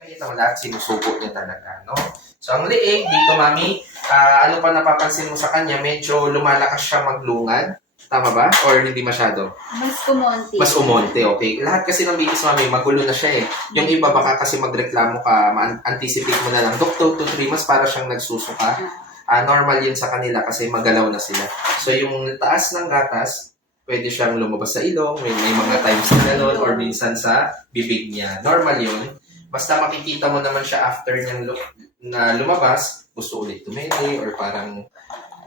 Nakita mo lahat, sinusubo niya talaga, no? So, ang leeg, dito, mami, ano pa napapansin mo sa kanya, medyo lumalakas siya maglungad. Tama ba? Or hindi masyado? Mas kumonti. Mas umonte, okay. Lahat kasi ng babies, mami, magulo na siya eh. Yung iba baka kasi magreklamo ka, anticipate mo na lang, Dok, 2 to 3 months para siyang nagsusuka. Normal yun sa kanila kasi magalaw na sila. So, yung taas ng gatas, pwede siyang lumabas sa ilong, may mga times na gano'n, or minsan sa bibig niya. Normal yun. Basta makikita mo naman siya after niyang na lumabas, gusto ulit tumede, or parang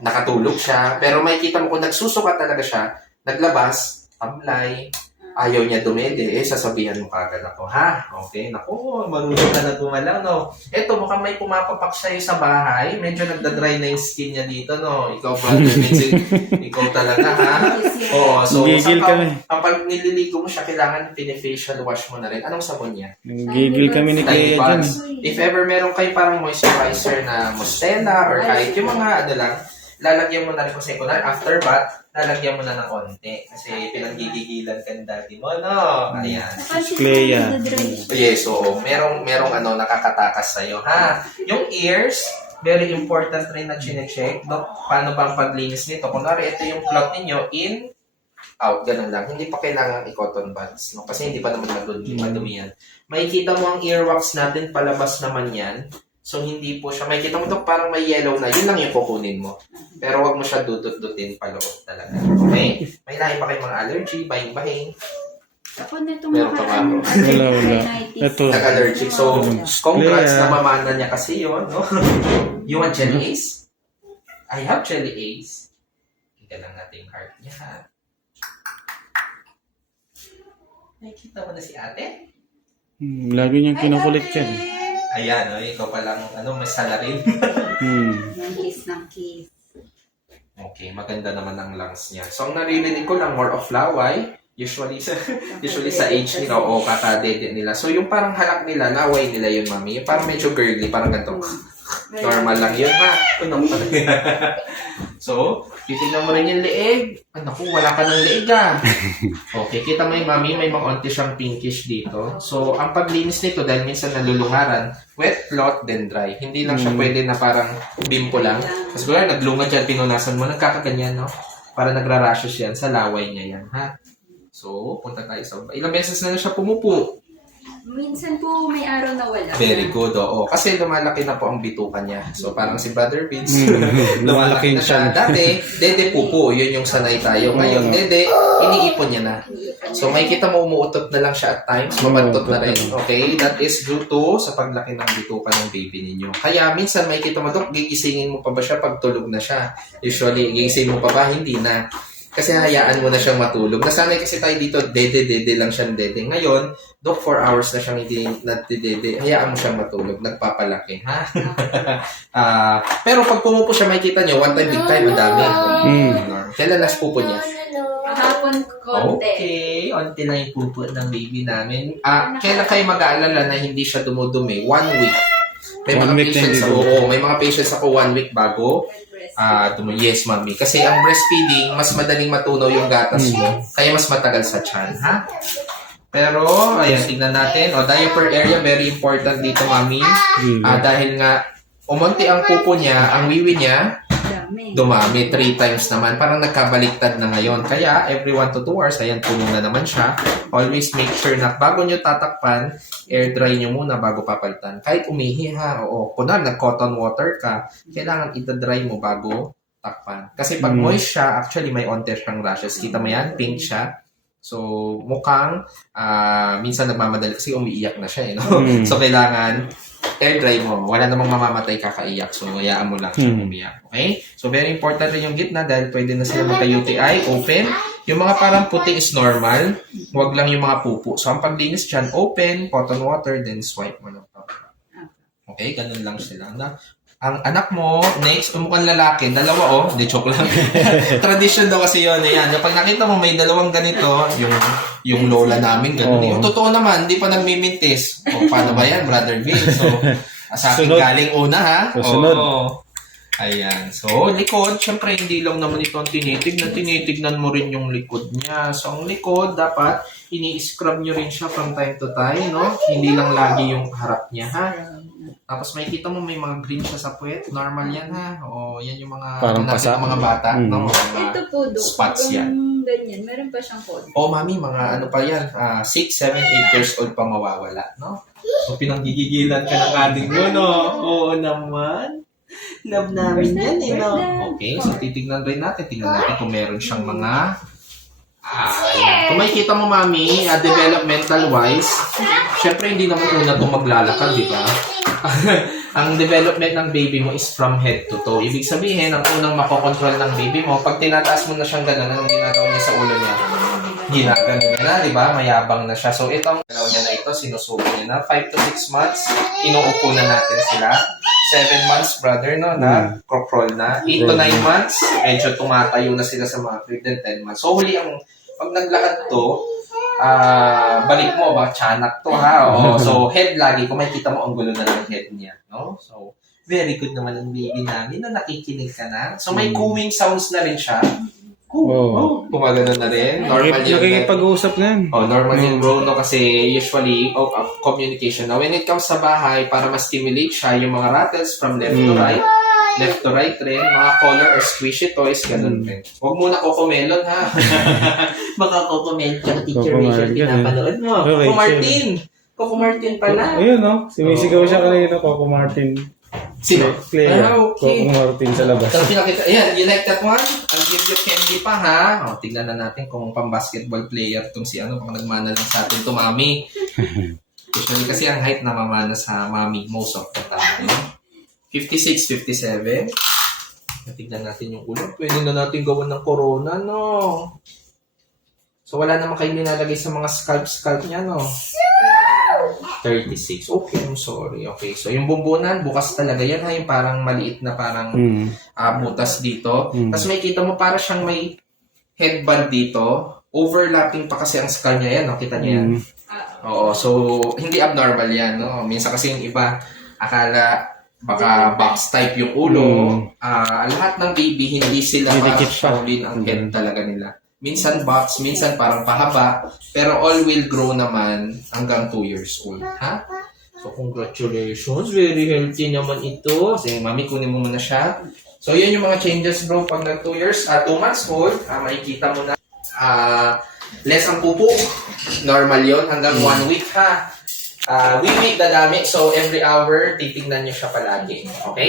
nakatulog siya. Pero makikita mo kung nagsusuka talaga siya, naglabas, tamlay, ayaw niya dumede, sasabihan mo kagad ako, ha? Okay, naku, marunong ka na gumalaw, no? Eto, mukhang may pumapapak sa'yo sa bahay, medyo nagda-dry na yung skin niya dito, no? Ikaw, brother Vincent, ikaw talaga, ha? Oo, so, Gigil kami. kapag nililigo mo siya, kailangan pine-facial wash mo na rin. Anong sabon niya? Gigil kami ni Tiny Kuya dyan. Buds. If ever meron kayo parang moisturizer na Mustela or kahit yung mga ano lang, lalagyan mo na rin kung secondary after bath, lalagyan mo na ng konti. Kasi pinanggigigilan ka ng daddy mo, no? Ayan. Clea. Yes, oo. Merong ano, nakakatakas sa'yo, ha? Yung ears, very important rin na chinecheck. Dok, paano ba ang paglinis nito? Kunwari, ito yung cloth ninyo, in, out, ganun lang. Hindi pa kailangan i-cotton buds, no? Kasi hindi pa naman madumi yan. Makikita mo ang earwax natin, palabas naman yan. So, hindi po siya. Makikita mo ito, parang may yellow na. Yun lang yung kukunin mo. Pero wag mo siya dudut-dutin paloob talaga. Okay? May lahi pa kayong mga allergy, bahing-bahing. Ako na itong Meron ka ba? Wala. Ito. Nag-allergic. So, congrats na mamana niya kasi yun, no? You want jelly ace? I have jelly ace. Tingnan lang natin yung heart niya, ha? Nakikita mo na si ate? Lagi niyang kinukulit yan. Ayan, no? Ikaw palang, mas salarin. Yung kiss ng kiss. Okay, maganda naman ang lungs niya. So, ang naririnig ko lang, more of laway. Usually sa age nila, o kakadede nila. So, yung parang halak nila, laway nila yun, mami. Yung parang medyo girly, parang ganito. Normal lang yun, ha? So, titignan mo rin yung leeg. Naku, wala ka ng leeg, ha? Okay, kita mo yung mami, may mga onti siyang pinkish dito. So, ang paglinis nito, dahil minsan nalulungaran, wet cloth, then dry. Hindi lang siya pwede na parang bimpo lang. Kasi kung naglunga dyan, pinunasan mo, nagkakaganyan, no? Para nagra-rashes yan, sa laway niya yan, ha? So, punta tayo sa... Ilang beses na siya pumupo. Minsan po may araw na wala. Very good, oo. Kasi lumalaki na po ang bituka niya. So, parang si Brother Vince, Lumalaki na siya. Dati, dede pupo. Yun yung sanay tayo. Ngayon, dede, iniipon niya na. So, makikita mo umuutot na lang siya at times. Mabantot na rin. Okay? That is due to sa paglaki ng bituka ng baby ninyo. Kaya, minsan makikita mo, Dok, gigisingin mo pa ba siya pag tulog na siya? Usually, gigisingin mo pa ba? Hindi na. Kasi hayaan mo na siyang matulog. Nasanay kasi tayo dito, dede lang siyang dede. Ngayon, Dok, 4 hours na siyang hindi natidede. Hayaan mo siyang matulog. Nagpapalaki, ha? Pero pag pumupo siya, makikita niyo, one time, big time, madami. Kailan last pupo niya? Kahapon konti. Okay, onti lang yung pupo ng baby namin. Kailan kayo mag-aalala na hindi siya dumudumi? 1 week. May mga patients ako, may mga patients ako 1 week bago. Yes, mami. Kasi ang breastfeeding, mas madaling matunaw yung gatas mo. Kaya mas matagal sa tiyan, ha? Pero, ayan, tignan natin. Diaper area, very important dito, mami. Dahil nga, umunti ang pupo niya, ang wiwi niya, dumami 3 times naman. Parang nagkabaliktad na ngayon. Kaya, every 1 to 2 hours, ayan, puno na naman siya. Always make sure na bago nyo tatakpan, air dry nyo muna bago papalitan. Kahit umihi, ha. Oo. Kunwari, nag-cotton water ka, kailangan ita-dry mo bago takpan. Kasi pag moist siya, actually, may onte siyang rashes. Kita mo yan? Pink siya. So, mukhang, minsan nagmamadali kasi umiiyak na siya, eh, no? So, kailangan air dry mo. Wala namang mamamatay kakaiyak. So, hayaan mo lang siya umiyak. Okay? So, very important rin yung gitna dahil pwede na sila magka-UTI. Open. Yung mga parang puti is normal. Huwag lang yung mga pupo. So, ang paglinis dyan, open, cotton water, then swipe mo lang. Okay? Ganun lang sila. Ang anak mo, next, mukhang lalaki, dalawa, di joke lang. Tradition daw kasi yun, ayan. Pag nakita mo may dalawang ganito, yung lola namin, ganun. Yung totoo naman, hindi pa nagmimintis. Paano ba yan, Brother Bill? So, sa akin galing una, ha? Susunod. Ayan. So, likod, syempre, hindi lang naman ito ang tinitignan mo rin yung likod niya. So, ang likod, dapat, ini-scrub nyo rin siya from time to time, no? Hindi lang lagi yung harap niya, ha? Tapos makikita mo may mga green siya sa puwet. Normal yan, ha? O, yan yung mga Parang hanapin pasa. ng mga bata, no? Mga Ito po, Dok. spots yan. Kung ganyan, meron pa siyang code. O, mami, mga ano pa yan, 6, 7, 8 years old pa mawawala, no? So, pinanggigigilan ka ng ating mo, no? Oo naman. Love namin yan, eh, no? Okay, so titignan rin natin. Tignan natin kung meron siyang mga kung makikita mo, mami, developmental-wise, syempre hindi naman una itong maglalakad, di ba? Ang development ng baby mo is from head to toe. Ibig sabihin, ang unang makokontrol ng baby mo, pag tinataas mo na siyang gano'n, anong ginagawa niya sa ulo niya? Ginagano niya na, di ba? Mayabang na siya. So, itong galaw niya na ito, sinusubo niya na. 5 to 6 months, inuupo na natin sila. 7 months, brother, no, na crawl na. 8 to 9 months, medyo tumatayo na sila sa mga crib. Then 10 months. So, huli ang, pag naglakad to, balik mo ba, tiyanak to, ha? O, so, head lagi, kung makikita mo, ang gulo na ng head niya, no? So, very good naman ang baby namin na nakikinig ka na. So, may cooing sounds na rin siya. Gumagano na rin. Normal yun. Nakikipag-uusap na yan. Normal yun, bro, no? Kasi usually, communication. Now, when it comes sa bahay, para ma-stimulate siya, yung mga rattles from left to right rin, mga color or squishy toys, ganun rin. Huwag muna Cocomelon, ha? Baka Cocomelon, tsaka Teacher Rachel, pinapanood mo. Okay, Coco Martin! Coco Martin pala. Ayun, no? Sumisigaw siya kanina, Coco Martin. Sino? Clea. Okay. Coco Martin sa labas. Tapos pinakita, ayan, you like that one? I'll give you candy pa, ha? Tignan na natin kung pang-basketball player tong si ano, pang nagmana lang sa atin to, mami. Usually kasi ang height na mamana sa mami most of the time. 56, 57. Tignan natin yung ulo. Pwede na natin gawin ng corona, no? So, wala naman kayo nilalagay sa mga scalp niya, no? 36. Okay, I'm sorry. Okay, so yung bumbunan, bukas talaga yan, ha? Yung parang maliit na parang butas dito. Tapos may kita mo, para siyang may headband dito. Overlapping pa kasi ang skull niya yan, no? Kita niya yan? Oo, so hindi abnormal yan, no? Minsan kasi yung iba, akala baka box type yung ulo. Lahat ng baby, hindi sila Didikit parang pa. Shaolin ang head talaga nila. Minsan box, minsan parang pahaba, pero all will grow naman hanggang 2 years old. Ha? So, congratulations. Very healthy naman ito. Sige, mami, kunin mo muna siya. So, yun yung mga changes, bro. Pag nag 2 years, 2 months old, makikita mo na less ang pupo. Normal yon hanggang 1 week, ha? Week dadami. So, every hour, titignan nyo siya palagi. Okay?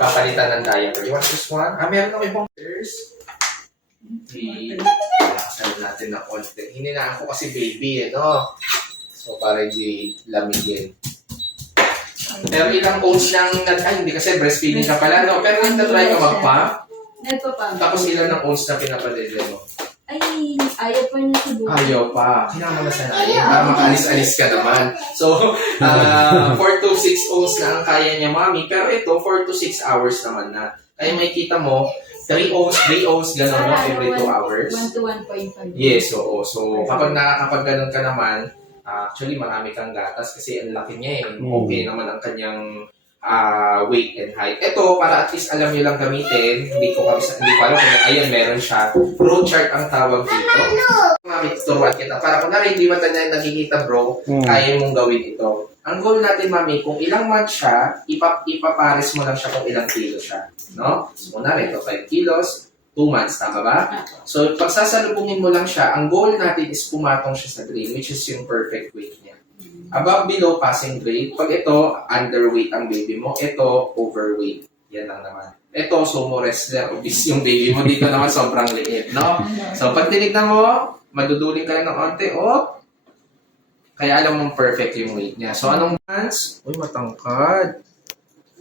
Papalitan ng diaper. You want this one? Meron ako ibang pairs. Relaxan natin na konti. Hindi na ako kasi baby, no? So, para hindi lamigin. Pero ilang oats lang, hindi kasi breastfeeding ka pala, no? Pero nagtatry ka magpa. Tapos ilan ng oats na pinapadede mo? Ay, ayaw pa niya subukan. Ayaw pa. Kailangan mo na sanayin para makaalis-alis ka naman. So, 4 to 6 ounce na ang kaya niya, mami. Pero ito, 4 to 6 hours naman na. Kaya may kita mo, 3 ounce, gano'n, no? Every 2 hours. 1 to 1.5. Yes, oo. So, kapag nakakapag-ganon ka naman, actually, marami kang gatas kasi ang laki niya eh. Okay naman ang kanyang weight and height. Ito, para at least alam niyo lang gamitin, hindi ko alam kung ayun, meron siya. Road chart ang tawag dito. Mami, tuturuan kita. Para kung hindi mo tayo nakikita, bro, kaya mong gawin ito. Ang goal natin, mami, kung ilang months siya, ipapares mo lang siya kung ilang kilo siya. No? So, kunwari, ito 5 kilos, 2 months, tama ba? So, pag sasalubungin mo lang siya, ang goal natin is pumatong siya sa grade, which is yung perfect weight niya. Above, below, passing grade. Pag ito, underweight ang baby mo. Ito, overweight. Yan lang naman. Ito, sumo wrestler, obese yung baby mo. Dito naman, sobrang liit, no? So, pag tinignan mo, maduduling ka lang ng onte, kaya alam mong perfect yung weight niya. So, anong months? Uy, matangkad.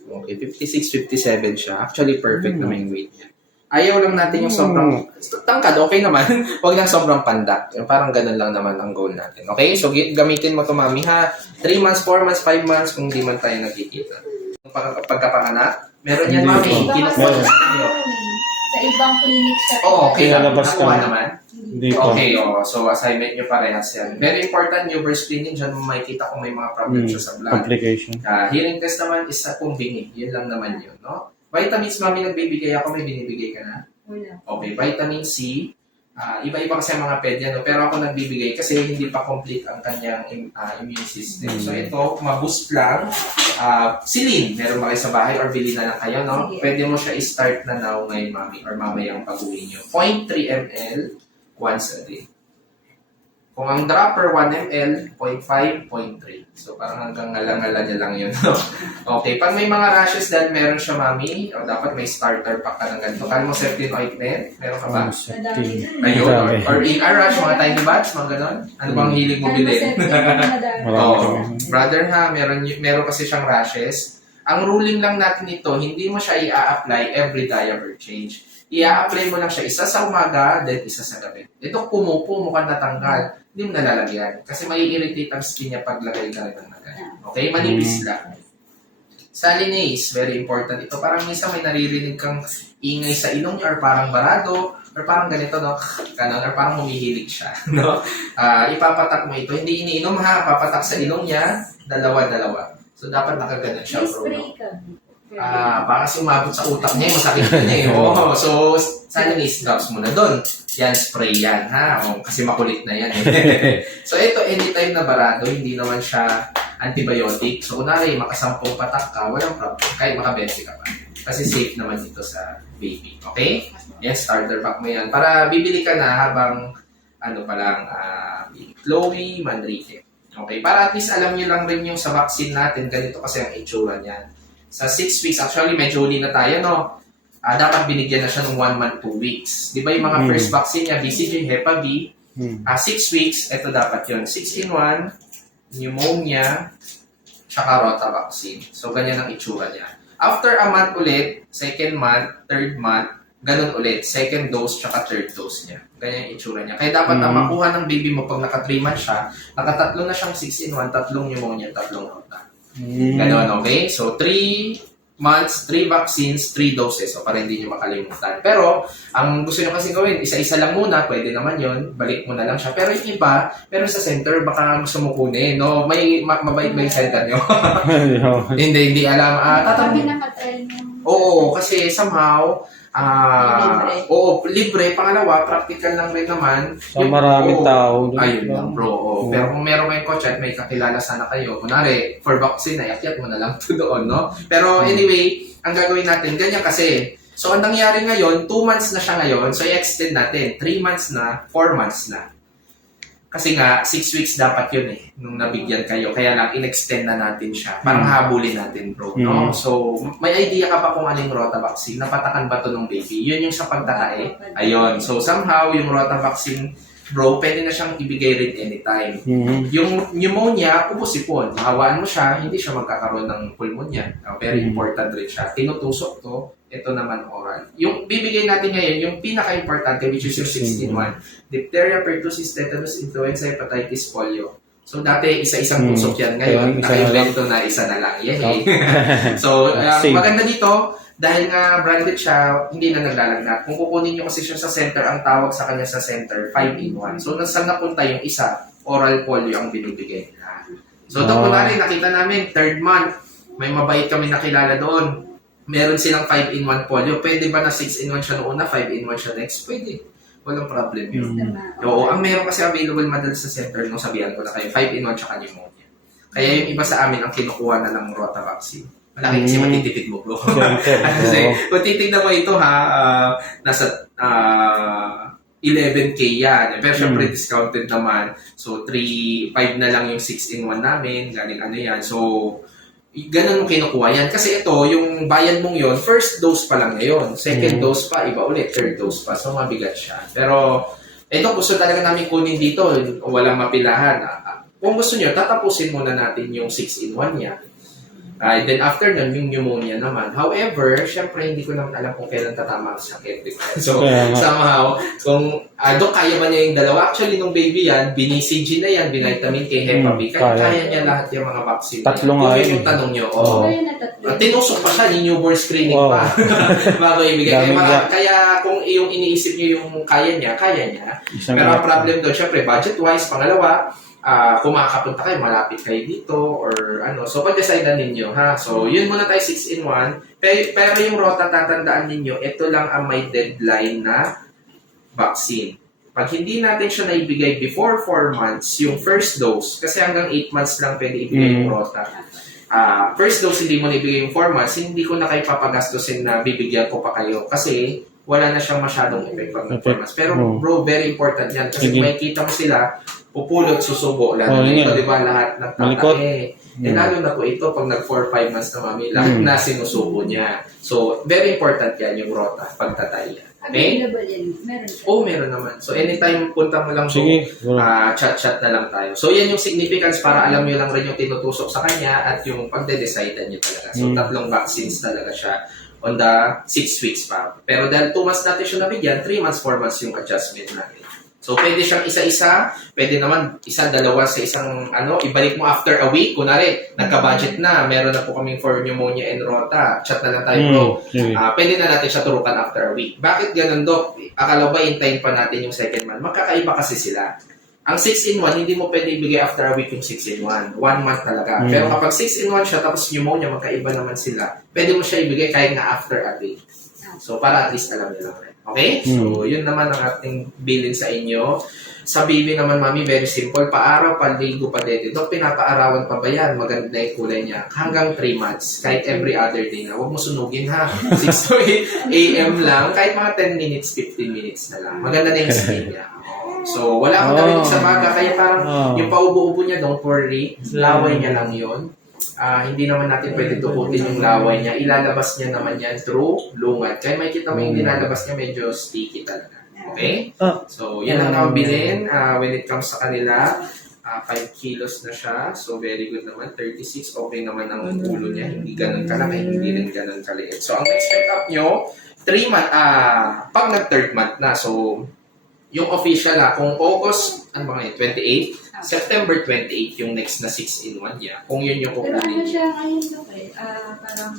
Okay, 56, 57 siya. Actually, perfect naman yung weight niya. Ayaw lang natin yung sobrang tangkad, okay naman. Huwag lang sobrang pandak. Parang ganun lang naman ang goal natin. Okay? So, gamitin mo ito, mami, ha? 3 months, 4 months, 5 months, kung di man tayo nagkikita. Pagkapanganak, meron yan, mami. Sa ibang clinic siya. Okay. Lalabas ka Nakuha na. naman. Hindi pa. Okay, so assignment nyo parehas yan. Very important, yung birth screening, dyan mo makikita kung may mga problems siya sa blood. Application. Hearing test naman is sa kumbing. Yun lang naman yun, no? Vitamins, mami, nagbibigay ako. May binibigay ka na? Wala. Okay, vitamin C. Iba-iba kasi ang mga ped yan, no? Pero ako nagbibigay kasi hindi pa complete ang kanyang immune system. So ito, ma-boost lang. Silin, meron ba kayo sa bahay or bili na lang kayo, no? Sige. Pwede mo siya i-start na now ngayon, mami, or mamayang pag-uwi nyo. 0.3 ml once a day. Kung ang dropper 1 ml, 0.5, 0.3. So parang hanggang ngala-ngala niya lang yun. No? Okay, pag may mga rashes dahil meron siya, mami, o dapat may starter pack ka ng ganito. Kala mo Septin ointment? Meron ka ba? Madami. Ayun, Madami. or rush, mga tiny bats, mga ganon. Ano bang hilig mo bilhin? Oo. Brother ha, meron kasi siyang rashes. Ang ruling lang natin ito, hindi mo siya i-apply every diaper change. I-apply mo lang siya isa sa umaga, then isa sa gabi. Ito pumupo, mukhang natanggal. Hindi mo nalalagyan. Kasi mai-irritate ang skin niya pag lagay ka rin ng lagay. Okay? Manipis lang. Salinase, very important. Ito parang minsan may naririnig kang ingay sa ilong niya or parang barado or parang ganito, no? Ganon, or parang humihilig siya. No? Ipapatak mo ito. Hindi iniinom ha. Papatak sa ilong niya. Dalawa-dalawa. So, dapat nakaganon siya, bro. Spray ka. Baka kasi umabot sa utak niya, masakit yun eh. Oo. So, salinase drops muna doon. Yan, spray yan, ha? Kasi makulit na yan eh. So, ito, anytime na barado, hindi naman siya antibiotic. So, kunwari, makasampung patak ka, walang problem. Kahit makabente ka pa. Kasi safe naman ito sa baby. Okay? Yes, starter pack mo yan. Para bibili ka na habang, Chloe Manrique. Okay? Para at least alam nyo lang rin yung sa vaccine natin, ganito kasi ang itsura niyan. Sa 6 weeks, actually, medyo huli na tayo, no? Dapat binigyan na siya ng 1 month, 2 weeks. Di ba yung mga first vaccine niya, BCG, Hepa B, 6 weeks, ito dapat yun. 6-in-1, pneumonia, tsaka rota vaccine. So, ganyan ang itsura niya. After a month ulit, second month, third month, ganun ulit. Second dose, tsaka third dose niya. Ganyan ang itsura niya. Kaya dapat ang makuha ng baby mo pag naka 3 months siya, nakatatlo na siyang 6-in-1, 3 pneumonia, 3 rota. Ganon, okay? So, 3 months, 3 vaccines, 3 doses. So, para hindi nyo makalimutan. Pero, ang gusto nyo kasi gawin, isa-isa lang muna, pwede naman yon, balik mo na lang siya. Pero yung iba, pero sa center, baka gusto mo kunin, no? Mabait ba yung center nyo? hindi alam. Kapag nakatry mo. Oo, kasi somehow, Libre. Libre. Pangalawa, practical lang rin naman. Sa maraming tao. Ayun lang, bro. Pero kung meron kayong coach at may kakilala sana kayo, kunwari, for vaccine, ayakyat mo na lang to doon, no? Pero anyway, ang gagawin natin, ganyan kasi. So, ang nangyari ngayon, 2 months na siya ngayon, so i-extend natin. 3 months na, 4 months na. Kasi nga, 6 weeks dapat yun eh, nung nabigyan kayo. Kaya lang, in-extend na natin siya. Parang habulin natin, bro. No? So, may idea ka pa kung ano yung rota vaccine? Napatakan ba to ng baby? Yun yung sa pagtatae. Ayun. So, somehow, yung rota vaccine, bro, pwede na siyang ibigay rin anytime. Yung pneumonia, upos-ipon. Mahawaan mo siya, hindi siya magkakaroon ng pulmonya. Very important rin siya. Tinutusok to, ito naman oral. Yung bibigay natin ngayon, yung pinaka-importante, which is yung 16-1, diphtheria, pertussis, tetanus, influenza, hepatitis, polio. So, dati, isa-isang tusok yan. Ngayon, naka-invento na isa na lang. Yan So, maganda dito, dahil nga branded siya, hindi na naglalagnat. Kung kukunin nyo kasi siya sa center, ang tawag sa kanya sa center, 5-in-1. So, saan napunta yung isa? Oral polio ang binibigay nila. So, kunwari, nakita namin, 3rd month, may mabait kami nakilala doon. Meron silang 5-in-1 polio. Pwede ba na 6-in-1 siya noon na 5-in-1 siya next? Pwede. Walang problem yun. Oo, ang meron kasi available madalas sa center, nung sabihan ko na kayo, 5-in-1 tsaka pneumonia. Kaya yung iba sa amin, ang kinukuha na ng rota vaccine. Malaki kasi matitipid mo, bro. Kasi, kung titignan mo ito ha, nasa 11K yan. Pero syempre, discounted naman. So, 5 na lang yung 6-in-1 namin. Galing ano yan. So, ganun yung kinukuha yan. Kasi ito, yung bayad mong yon, first dose pa lang ngayon. Second dose pa, iba ulit. Third dose pa. So, mabigat siya. Pero, ito, gusto talaga namin kunin dito. Walang mapilahan. Kung gusto nyo, tatapusin muna natin yung 6-in-1 niya. Then after nun, yung pneumonia naman. However, syempre, hindi ko naman alam kung kailan tatama ang sakit. So, somehow, kung Dok, kaya ba niya yung dalawa? Actually, nung baby yan, BCG na yan, vitamin K, Hepa B. Kaya niya lahat yung mga vaccine. Tatlong nga yun yung tanong nyo. Tinusok pa siya, ni newborn screening pa. Bago ibigay. Kaya kung yung iniisip nyo yung kaya niya. Pero ang problem doon, syempre, budget-wise, pangalawa, kung makakapunta kayo, malapit kayo dito, or ano. So, pag-decidean ninyo, ha? So, yun muna tayo 6-in-1. Pero yung rota, tatandaan ninyo, ito lang ang may deadline na vaccine. pag hindi natin siya naibigay before 4 months, yung first dose, kasi hanggang 8 months lang pwede ibigay yung Rota. First dose, hindi mo naibigay yung 4 months, hindi ko na kayo papagastusin na bibigyan ko pa kayo kasi wala na siyang masyadong effect pag ng 4 months. Pero bro, very important yan kasi Sige. may kita mo sila, pupulot, susubo, lalo na ito, di ba, lahat Malikot. nagtatake. Lalo na po ito, pag nag 4-5 months na mami, lahat na sinusubo niya. So, very important yan yung Rota, pagtatay. Okay? Available yan. Meron siya. Oh, meron naman. So, anytime punta mo lang Sige. chat-chat na lang tayo. So, yan yung significance para alam nyo lang rin yung tinutusok sa kanya at yung pagde-decide nyo talaga. So, tatlong vaccines talaga siya on the 6 weeks pa. Pero dahil 2 months natin siya nabigyan, 3 months, 4 months yung adjustment natin. So, pwede siyang isa-isa, pwede naman isa, dalawa sa isang, ibalik mo after a week. Kunwari, nagka-budget na, meron na po kaming for pneumonia and Rota. Chat na lang tayo, bro. Pwede na natin siya turukan after a week. Bakit ganun, Dok? Akala ba hintayin pa natin yung second month? Magkakaiba kasi sila. Ang 6-in-1, hindi mo pwede ibigay after a week yung 6-in-1. 1 month talaga. Pero kapag 6-in-1 siya, tapos pneumonia, magkaiba naman sila. Pwede mo siya ibigay kahit nga after a week. So, para at least alam niyo lang rin. Okay? So, yun naman ang ating bilin sa inyo. Sa baby naman, mami, very simple. Paaraw, paligo, padede. Dok, pinapaarawan pa ba yan? Maganda yung kulay niya. Hanggang 3 months. Kahit every other day na. Huwag mo sunugin, ha? 6 to 8 a.m. lang. Kahit mga 10 minutes, 15 minutes na lang. Maganda na yung skin niya. So, wala akong gawin sa maga. Kaya parang yung paubo-ubo niya, don't worry. Laway niya lang yun. Hindi naman natin pwede tukutin yung laway niya. Ilalabas niya naman yan through lungad. Kaya may kita mo yung nilalabas niya, medyo sticky talaga. Okay? So, yan ang nakabilin. When it comes sa kanila, 5 kilos na siya. So, very good naman. 36, okay naman ang ulo niya. Hindi ganun kalaki, hindi rin ganun kaliit. So, ang next check-up nyo, 3 month, pag nag-3rd month na. So, yung official kung August, 28, September 28 yung next na 6-in-1 niya. Kung yun yung Pero ano kukunin. siya ngayon, Dok, parang,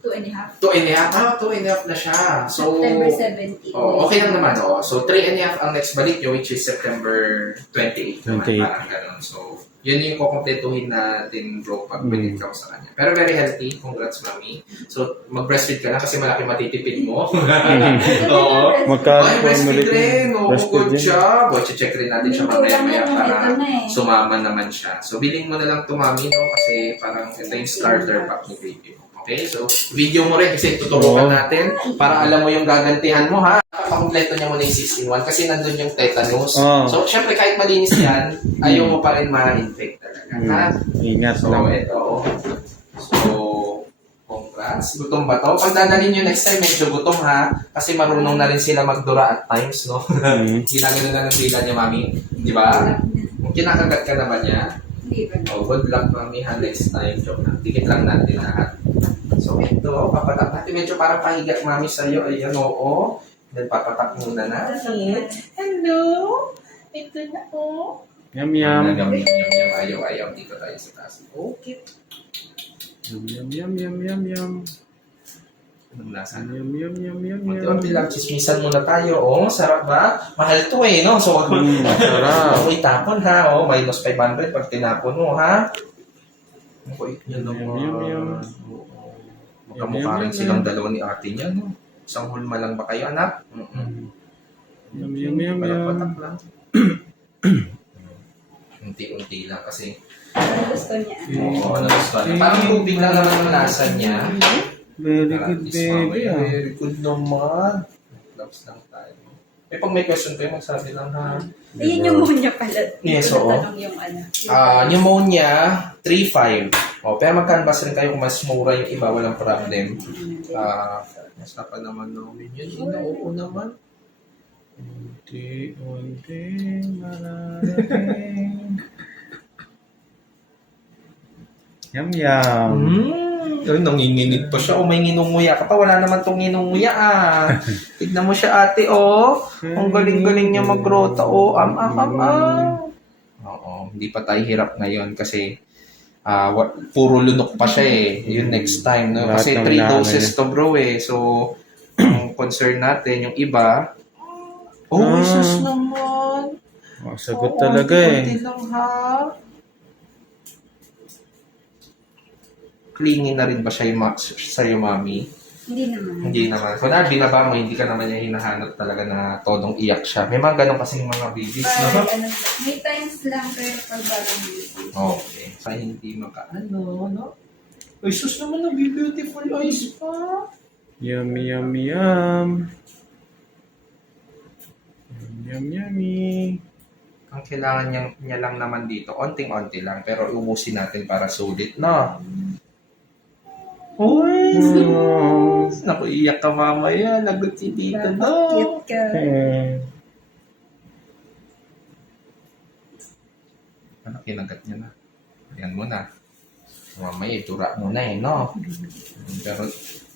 2.5. 2.5? 2.5 na siya. So, September 17. okay lang naman. So, 3.5 ang next balik nyo, which is September 28 naman. 28. Parang ganun. So, yun yung kukompletuhin natin, bro, pag binit ka sa kanya. Pero very healthy. Congrats, mami. So, mag-breastfeed ka na kasi malaki matitipid mo. Oo. Ay, breastfeed rin. Oo, good job. O, check rin natin siya mamaya para sumama naman siya. So, bilhin mo na lang ito, mami, no? Kasi parang ito yung starter pack ni baby mo. Okay, so video mo rin kasi tuturukan natin para alam mo yung gagantihan mo, ha? Pakompleto niya muna yung 6-in-1 kasi nandun yung tetanus. So, syempre kahit malinis yan, ayaw mo pa rin ma-infect talaga. Ha? Ingat. So, ito. So, congrats. Gutom ba to? Pag dadalhin nyo next time, medyo gutom, ha? Kasi marunong na rin sila magdura at times, no? Ginagano na ng dila niya, mami. Di ba? Kung kinakagat ka naman niya, good luck, mami, ha? Next time. Joke lang. Tikit lang natin lahat. So, ito, papatak natin. Medyo parang pahiga, mami, sa'yo. Ayan, oo. Then, papatak muna natin. Hello! Ito na, oh. Yum, yum. Yum. Ayaw. Dito tayo sa taas. Okay. Yum. Anong lasa? Yum. Unti-unti lang, chismisan muna tayo. Oh, sarap ba? Mahal to eh, no? So, sarap. Huwag itapon, ha? Oh, minus 500 pag tinapon mo, ha? Okay, yan naman. Magkamukha rin silang dalawa ni ate niya, no? Isang hulma lang ba kayo, anak? Yum. Patak lang. Unti-unti lang kasi. Gusto niya. Oo, gusto niya. Parang tubig lang naman ang lasa niya. Very good, baby. Very good naman. Loves lang tayo. Pag may question kayo, magsabi lang, ha? Ayun yung pneumonia pala. Yes, oo. Tanong yung Pneumonia, 3.5. Pero magkanvas rin kayo kung mas mura yung iba, walang problem. Nasa pa naman namin yun. Oo naman. Unti, mararating. Yum. Ay, nanginginig pa siya. May nginunguya ka pa. Wala naman tong nginunguya, Tignan mo siya, ate, Ang galing-galing niya magrota, Oo, hindi pa tayo hirap ngayon kasi puro lunok pa siya, Yun next time, no? Kasi 3 doses to, bro, So, ang concern natin, yung iba, Jesus naman. Sagot talaga, Kunti lang, ha? Clingy na rin ba siya sa'yo, mami? Hindi naman. Hindi naman. Kung binaba mo, hindi ka naman niya hinahanap talaga na todong iyak siya. May mga ganun kasing mga babies, Pag, no? ano, may times lang pero pag bagong baby. Okay. Sa hindi makaano, no? Ay, sus naman, nag-beautiful eyes pa. Yummy, yummy, yum. Yum, yummy. Ang kailangan niya lang naman dito, onting-onti lang, pero ubusin natin para sulit, no? Uy! Oh. Naku, iyak ka mamaya. Lagot si Tito, no? Cute ka. Ano, kinagat niya na. Ayan mo na. Mamaya, itura mo na eh, no? Pero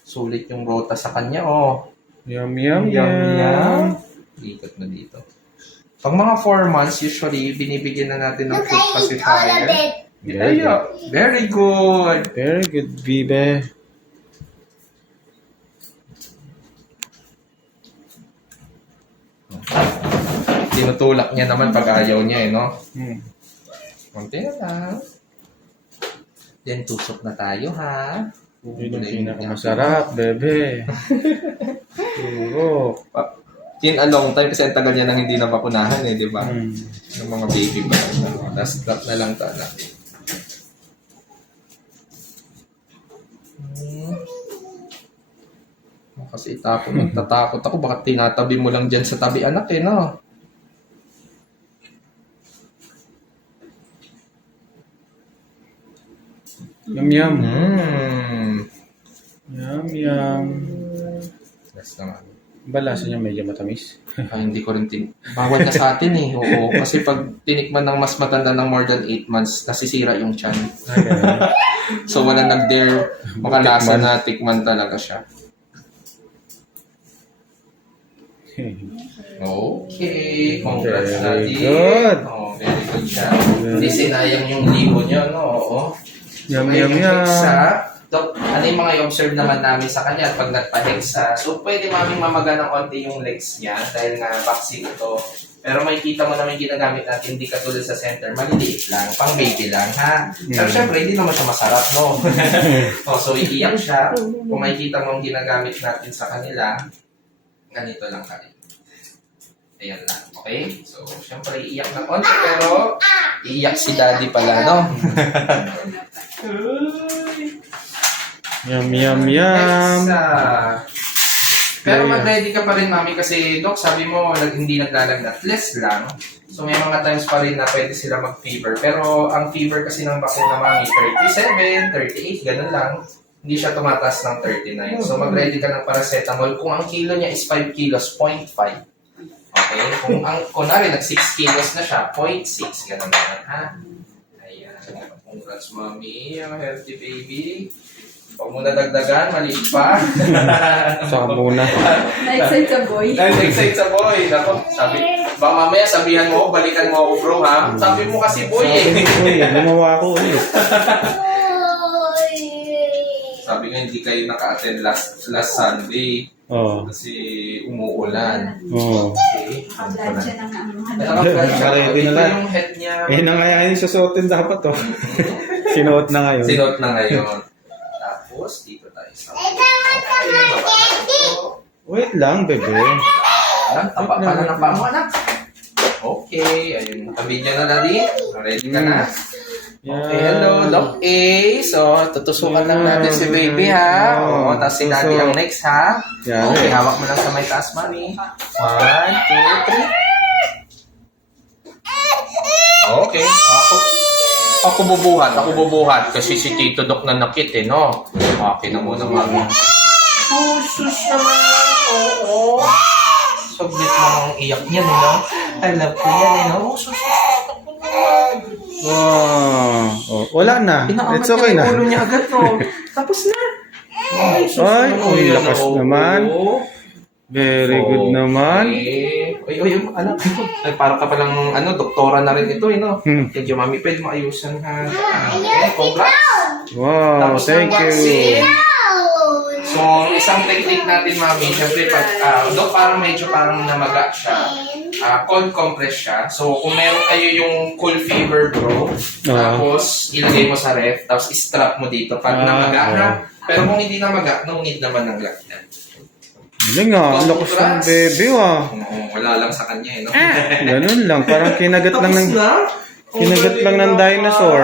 sulit yung rota sa kanya, oh. Yum, yum, Yum, yum. yum. Ikot mo dito. Pag mga 4 months, usually, binibigyan na natin ng food pacifier. Very good. Very good. Very good, Bibe. Tinutulak niya naman pag ayaw niya, eh, no? Konti na lang. Then, tusok na tayo, ha? Yun ang pinakamasarap, bebe. Turo. In a long time, kasi ang tagal niya nang hindi nabakunahan, eh, di ba? Hmm. Yung mga baby ba? Last drop na lang tala. Kasi nagtatakot ako. Baka tinatabi mo lang dyan sa tabi anak, eh, no? Yum, yum. Mmm. Yum, yum. Yes naman. Ba, lasa niya medyo matamis? Ay, hindi ko rin bawal na sa atin, eh. Oo. Kasi pag tinikman ng mas matanda ng more than 8 months, nasisira yung tiyan. So, wala nag-dare makalasa na tikman talaga siya. Okay. Congrats, Very Daddy. good. Oh, very good siya. Hindi sinayang yung libo niyo, no? Oo. Yum, Okay, yum, yung yum. hexa, Dok, ano yung mga i-observe naman namin sa kanya at pag nagpa-hexa? So, pwede maming mamaga ng konti yung legs niya dahil nga vaccine ito. Pero makikita mo naman yung ginagamit natin, hindi katulad sa center, maliliit lang, pang baby lang, ha? Pero syempre, hindi naman siya masarap, no? So, iiyak siya. Kung makikita mo ang ginagamit natin sa kanila, ganito lang tayo. Ayan lang, okay? So, syempre, iiyak na konti, pero iiyak si Daddy pala, no? Yum, yum, yum. Pero mag-ready ka pa rin, Mami, kasi, Dok, sabi mo, hindi naglalagnat. Less lang. So, may mga times pa rin na pwede sila mag-fever. Pero, ang fever kasi ng bakuna, Mami, 37, 38, ganun lang. Hindi siya tumataas ng 39. So, mag-ready ka ng paracetamol. Kung ang kilo niya is 5 kilos, 0.5. Okay? Kung kunwari, nag 6 kilos na siya, 0.6. Ganun lang, ha? Ayan. Congrats, Mami. Ang healthy baby. Huwag mo na dagdagan, maliit pa. Saka muna. Na-excite sa boy. Na-excite sa boy. Nako, baka mamaya sabihan mo, balikan mo ako bro, ha? Sabi mo kasi boy, eh. Uy, gumawa ko ulit. Sabi nga, hindi kayo naka-attend last Sunday. Oh. Kasi umuulan. Oh. Okay. Naka-plan siya ng ano. Naka-ready na Ito lang. yung head niya. Eh, na nga yan, susuotin dapat to. Sinuot na ngayon. Sinuot na ngayon. Tapos, dito tayo sa... Wait lang, bebe. Alam, tapa ka na ng paa mo, anak. Okay, ayun. Nakabidyo na, Daddy. Ready ka na? Okay, hello, Doc A. So, tutusukan lang natin si baby, ha? Oo, tapos si Daddy ang next, ha? Yan. Okay, hawak mo lang sa may taas, Mami. 1, 2, 3. Okay, ako bubuhat kasi si Tito Doc na nakit, eh, no? Okay na muna, Mami. Oh, sus naman. Oo. Submit mo ang iyak niya, no? I love ko yan, eh, no? Oh, sus. Wow. Oh, wala na. Pinakamat It's okay niya na. yung ulo niya agad, no? Tapos na. Ay, ang lakas naman. Very good naman. Oy, anak. Ay, para ka palang, doktora na rin ito, eh, no? Hmm. Thank you, Mami. Pwede mo ayusan, ha? Okay, congrats. Wow, Tapos thank ng vaccine. you. So, isang technique natin, Mami, syempre, pag, Dok, parang namaga siya. cold compress siya. So, kung meron kayo yung cool fever, bro, tapos ilagay mo sa ref, tapos strap mo dito pag namaga na. Pero kung hindi namaga, no need naman ng lagyan. Galing nga, ang lakas ng bebe ah. Oo, wala lang sa kanya eh, no? Ganun lang, parang kinagat lang ng... Kinagat lang ng dinosaur.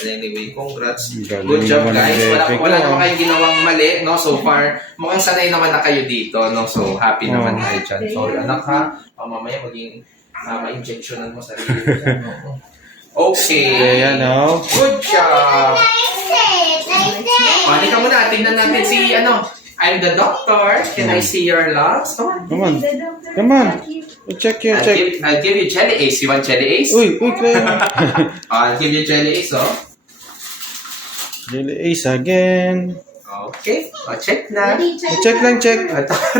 Anyway, congrats. Galing Good job, naman guys. ng Wala, bebe wala ko. naman kayong ginawang mali, no? So far, mukhang sanay naman na kayo dito, no? So, happy naman kayo dyan. So, anak ha, mamaya maging ma-injectionan mo sarili mo. Okay. Ayan oh. Good job. Halika muna, tingnan natin si, I'm the doctor. Can I see your lungs? Come on. Come on. Come on. Check here, check. I'll give you jelly ace. You want jelly ace? Uy, Clay. I'll give you jelly ace, oh. Jelly Ace again. Okay. Check na. Check lang, check.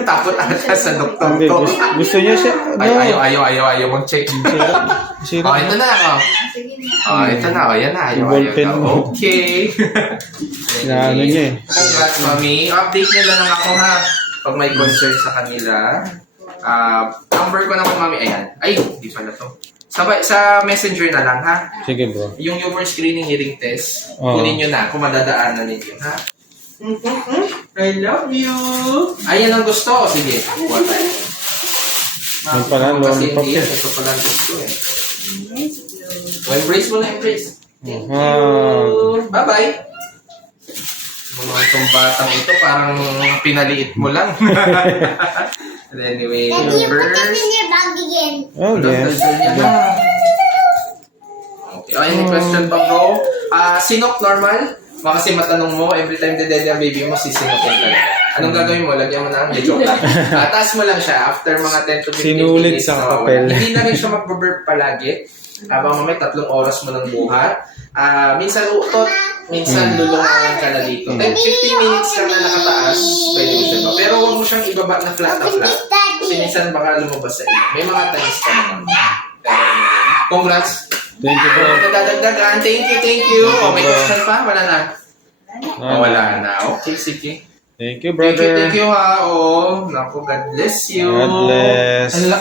Takot ata sa doktor Hindi, to. gusto niya siya. Ayaw mag-check. Sira. Ito na. Sige na. Ito na. Yan na. Ayaw Ballpen na. mo. Okay. Inaano niya eh. Congrats, mami. Update nila lang ako, ha. Pag may concern sa kanila. Number ko naman, mami. Ayan. Ay, di pala to. Sa messenger na lang, ha. Sige bro. Yung newborn screening hearing test, Oo. kunin nyo na kung madadaanan ninyo, ha? I love you! Ayan ang gusto. Sige, kuha tayo. Yung pala, Kasi lollipop hindi yan. eh. Ito pala ang gusto eh. Embrace mo na, embrace. Thank you. Bye-bye. Mga itong batang ito, parang pinaliit mo lang. Anyway, first. Oh yes. Okay. Any question pa, bro? Sinok normal? Baka kasi matanong mo, every time dedede ang baby mo, sisinokin ka lang. Anong gagawin mo? Lagyan mo na, hindi joke lang. Taas mo lang siya after mga 10 to 15 Sinulit minutes. sa papel. Hindi na rin siya mag-burp palagi. Habang mamay, 3 oras mo ng buhat. Minsan utot, minsan lulungan ka na dito. 10-15 minutes ka na nakataas, pwede mo siya to. Pero huwag mo siyang ibaba na flat. Kasi minsan baka lumabas sa iyo. May mga times ka naman. Pero congrats! Thank you bro. Nadadagdagan. Thank you. May question pa? Wala na. Wala na. Okay, sige. Thank you brother. Thank you ha. Naku, God bless you. God bless. Ang